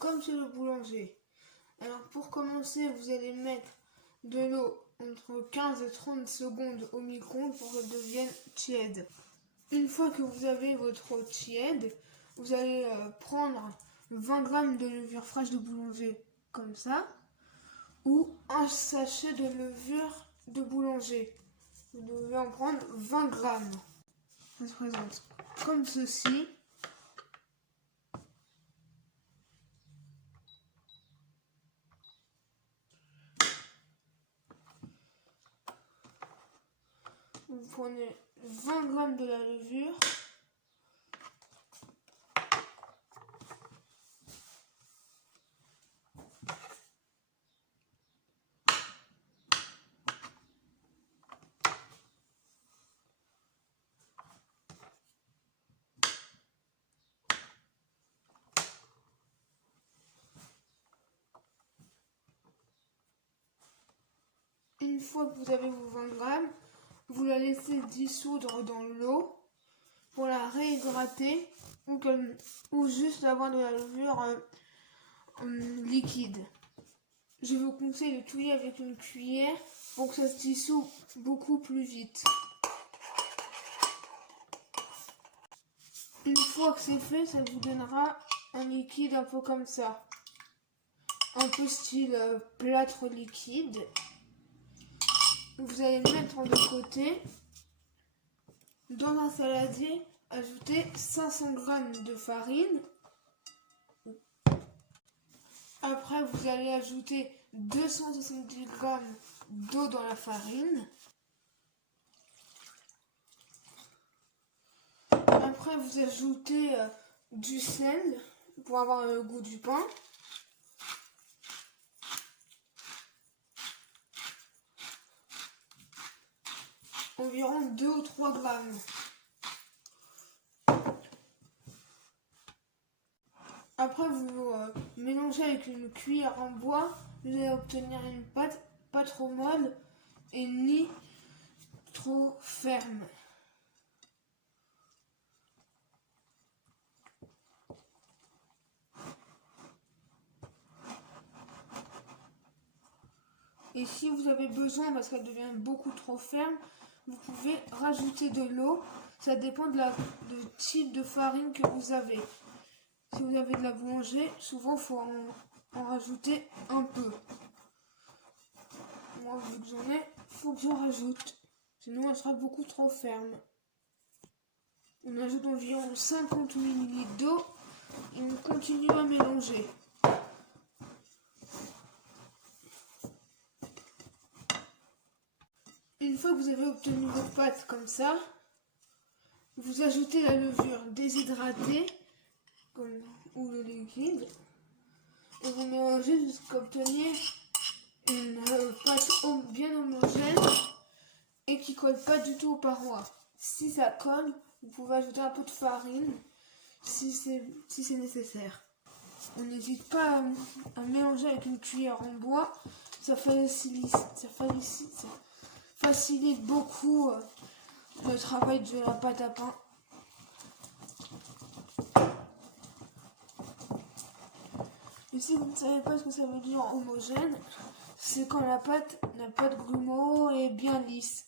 comme chez le boulanger. Alors pour commencer, vous allez mettre de l'eau entre 15 et 30 secondes au micro-ondes pour qu'elle devienne tiède. Une fois que vous avez votre eau tiède, vous allez prendre 20 g de levure fraîche de boulanger comme ça, ou un sachet de levure de boulanger. Vous devez en prendre 20 g. Ça se présente comme ceci. Vous prenez 20 g de la levure. Une fois que vous avez vos 20 g, vous la laissez dissoudre dans l'eau pour la réhydrater ou juste avoir de la levure liquide. Je vous conseille de touiller avec une cuillère pour que ça se dissout beaucoup plus vite. Une fois que c'est fait, ça vous donnera un liquide un peu comme ça. Un peu style plâtre liquide. Vous allez le mettre de côté. Dans un saladier, ajoutez 500 g de farine. Après, vous allez ajouter 270 g d'eau dans la farine. Après, vous ajoutez du sel pour avoir le goût du pain. Environ 2 ou 3 grammes. Après, vous mélangez avec une cuillère en bois. Vous allez obtenir une pâte pas trop molle et ni trop ferme. Et si vous avez besoin, parce qu'elle devient beaucoup trop ferme, vous pouvez rajouter de l'eau. Ça dépend du type de farine que vous avez. Si vous avez de la boulangerie, souvent il faut en rajouter un peu. Moi, vu que j'en ai, il faut que j'en rajoute. Sinon, elle sera beaucoup trop ferme. On ajoute environ 50 ml d'eau et on continue à mélanger. Une fois que vous avez obtenu votre pâte comme ça, vous ajoutez la levure déshydratée ou le liquide et vous mélangez jusqu'à obtenir une pâte bien homogène et qui colle pas du tout aux parois. Si ça colle, vous pouvez ajouter un peu de farine si c'est nécessaire. On n'hésite pas à mélanger avec une cuillère en bois, ça facilite beaucoup le travail de la pâte à pain. Et si vous ne savez pas ce que ça veut dire homogène, c'est quand la pâte n'a pas de grumeaux et est bien lisse.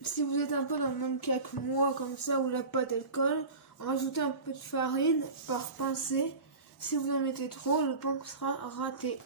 Si vous êtes un peu dans le même cas que moi, comme ça, où la pâte elle colle, rajoutez un peu de farine par pincée. Si vous en mettez trop, le pain sera raté.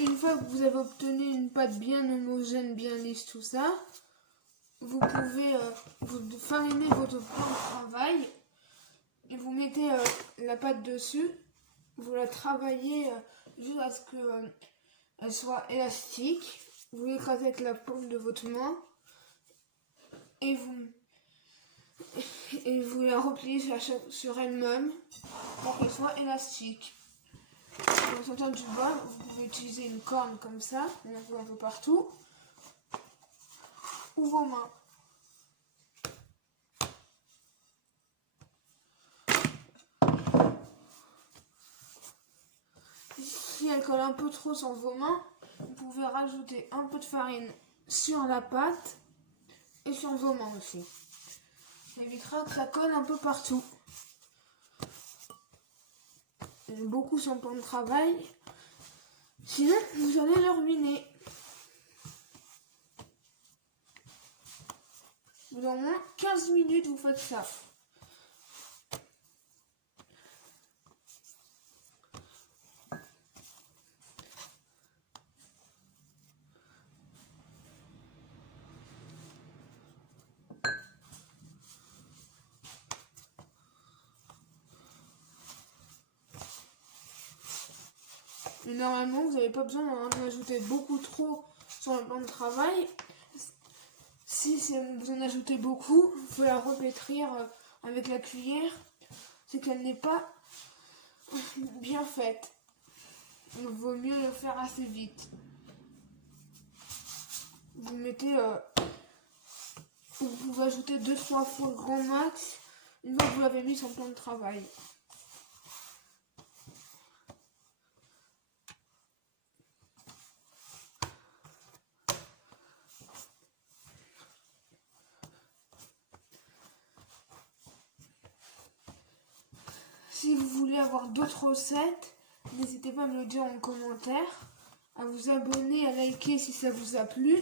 Une fois que vous avez obtenu une pâte bien homogène, bien lisse, tout ça, vous pouvez vous fariner votre plan de travail et vous mettez la pâte dessus. Vous la travaillez jusqu'à ce qu'elle soit élastique. Vous l'écrasez avec la paume de votre main et vous la repliez sur elle-même pour qu'elle soit élastique. Pour le sortir du bol, vous pouvez utiliser une corne comme ça, un peu partout, ou vos mains. Si elle colle un peu trop sur vos mains, vous pouvez rajouter un peu de farine sur la pâte et sur vos mains aussi. Ça évitera que ça colle un peu partout. Beaucoup son plan de travail. Sinon, vous allez le ruiner. Dans moins 15 minutes, vous faites ça. Et normalement, vous n'avez pas besoin d'en ajouter beaucoup trop sur le plan de travail. Si vous en ajoutez beaucoup, il faut la repétrir avec la cuillère. C'est qu'elle n'est pas bien faite. Il vaut mieux le faire assez vite. Vous mettez... vous pouvez ajouter 2-3 fois le grand max une fois que vous l'avez mis sur le plan de travail. Si vous voulez avoir d'autres recettes, n'hésitez pas à me le dire en commentaire, à vous abonner, à liker si ça vous a plu,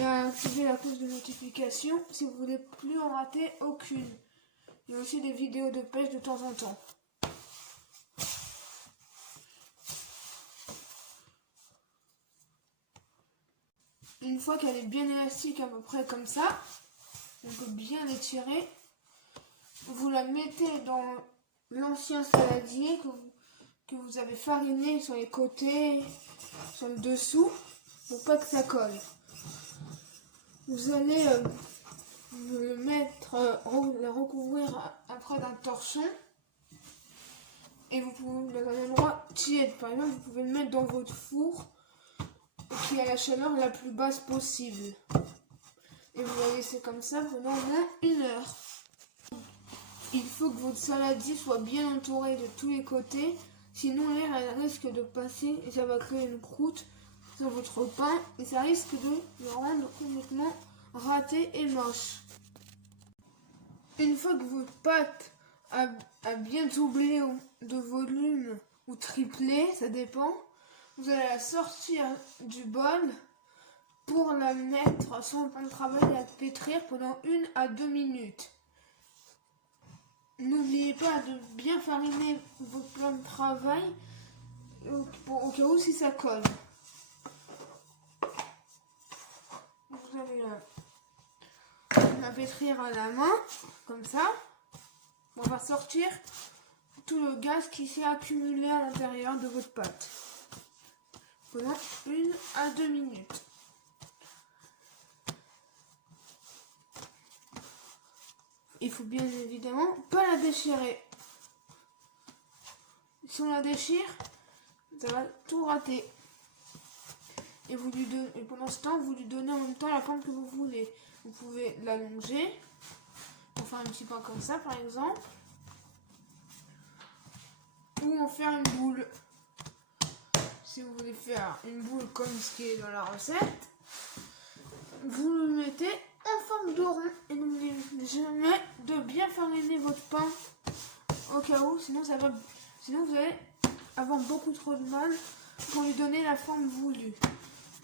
et à activer la cloche de notification si vous voulez plus en rater aucune. Il y a aussi des vidéos de pêche de temps en temps. Une fois qu'elle est bien élastique à peu près comme ça, on peut bien l'étirer. Vous la mettez dans l'ancien saladier que vous avez fariné sur les côtés, sur le dessous, pour pas que ça colle. Vous allez le mettre, la recouvrir après d'un torchon, et vous pouvez dans un endroit tiède. Par exemple, vous pouvez le mettre dans votre four qui a la chaleur la plus basse possible. Et vous la laissez comme ça pendant au moins 1 heure. Il faut que votre saladier soit bien entouré de tous les côtés, sinon l'air elle risque de passer et ça va créer une croûte sur votre pain et ça risque de le rendre complètement raté et moche. Une fois que votre pâte a bien doublé de volume ou triplé, ça dépend, vous allez la sortir du bol pour la mettre sur le pain de travail et la pétrir pendant 1 à 2 minutes. N'oubliez pas de bien fariner votre plan de travail au cas où si ça colle. Vous allez la pétrir à la main, comme ça. On va sortir tout le gaz qui s'est accumulé à l'intérieur de votre pâte pendant 1 à 2 minutes. Il faut bien évidemment pas la déchirer. Si on la déchire, ça va tout rater. Et pendant ce temps, vous lui donnez en même temps la forme que vous voulez. Vous pouvez l'allonger pour faire un petit pain comme ça par exemple. Ou en faire une boule. Si vous voulez faire une boule comme ce qui est dans la recette, vous le mettez en forme de rond. Et n'oubliez jamais de bien fariner votre pain au cas où, sinon vous allez avoir beaucoup trop de mal pour lui donner la forme voulue.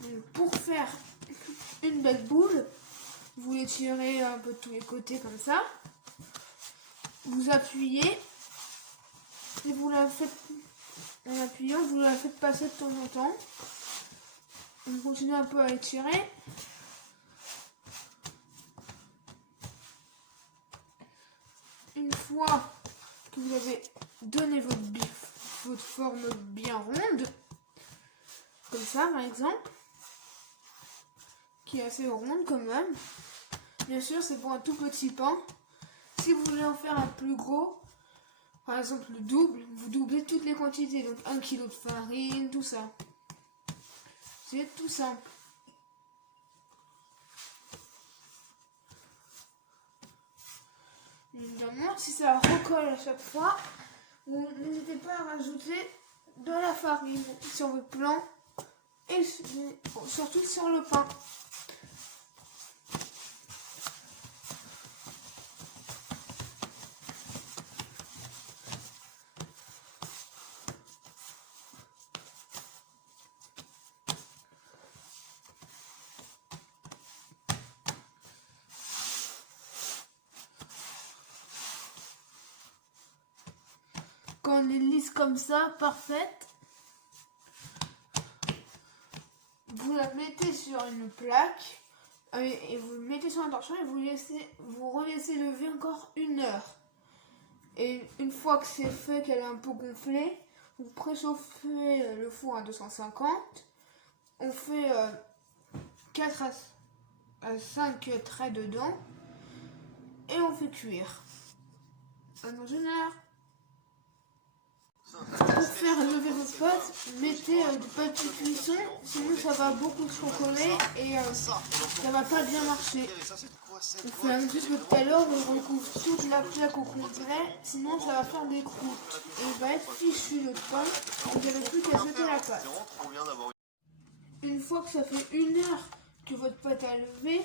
Donc, pour faire une belle boule, vous l'étirez un peu de tous les côtés comme ça. Vous appuyez et vous la faites, en appuyant, vous la faites passer de temps en temps. Vous continuez un peu à étirer. Une fois que vous avez donné votre forme bien ronde, comme ça par exemple, qui est assez ronde quand même. Bien sûr, c'est pour un tout petit pain. Si vous voulez en faire un plus gros, par exemple le double, vous doublez toutes les quantités, donc 1 kg de farine, tout ça. C'est tout simple. Évidemment, si ça recolle à chaque fois, vous n'hésitez pas à rajouter de la farine sur votre plan et et surtout sur le pain. Quand on les lisse comme ça, parfaite, vous la mettez sur une plaque et vous le mettez sur un torchon et vous relaissez lever encore 1 heure. Et une fois que c'est fait, qu'elle est un peu gonflée, vous préchauffez le four à 250. On fait 4 à 5 traits dedans et on fait cuire. Dans 1 heure. Pour faire lever votre pâte, mettez du papier cuisson, sinon ça va beaucoup chocoler et ça va pas bien marcher. On fait la même chose que tout à l'heure, on recouvre toute la plaque au complet, sinon ça va faire des croûtes. Et il va être fichu notre pain, vous n'avez plus qu'à jeter la pâte. Une fois que ça fait 1 heure que votre pâte a levé,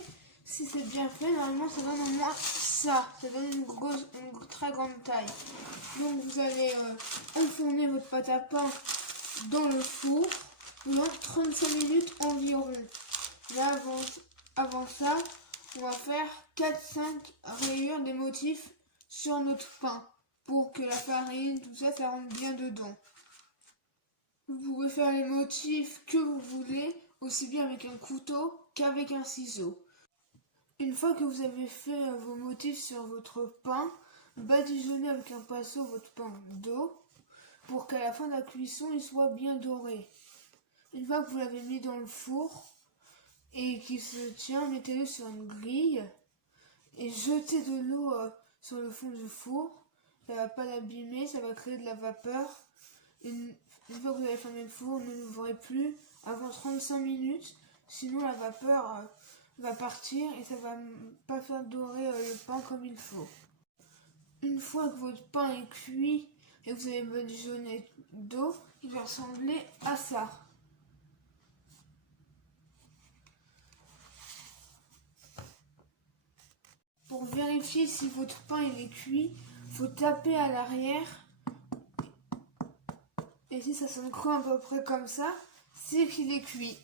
si c'est bien fait, normalement ça donne au moins ça donne une très grande taille. Donc vous allez enfourner votre pâte à pain dans le four pendant 35 minutes environ. Là avant ça, on va faire 4-5 rayures des motifs sur notre pain pour que la farine, tout ça, ça rentre bien dedans. Vous pouvez faire les motifs que vous voulez, aussi bien avec un couteau qu'avec un ciseau. Une fois que vous avez fait vos motifs sur votre pain, badigeonnez avec un pinceau votre pain d'eau pour qu'à la fin de la cuisson, il soit bien doré. Une fois que vous l'avez mis dans le four et qu'il se tient, mettez-le sur une grille et jetez de l'eau sur le fond du four. Ça ne va pas l'abîmer, ça va créer de la vapeur. Une fois que vous avez fermé le four, ne l'ouvrez plus avant 35 minutes, sinon la vapeur va partir et ça va pas faire dorer le pain comme il faut. Une fois que votre pain est cuit et que vous avez badigeonné d'eau, il va ressembler à ça. Pour vérifier si votre pain il est cuit, il faut taper à l'arrière. Et si ça sonne creux à peu près comme ça, c'est qu'il est cuit.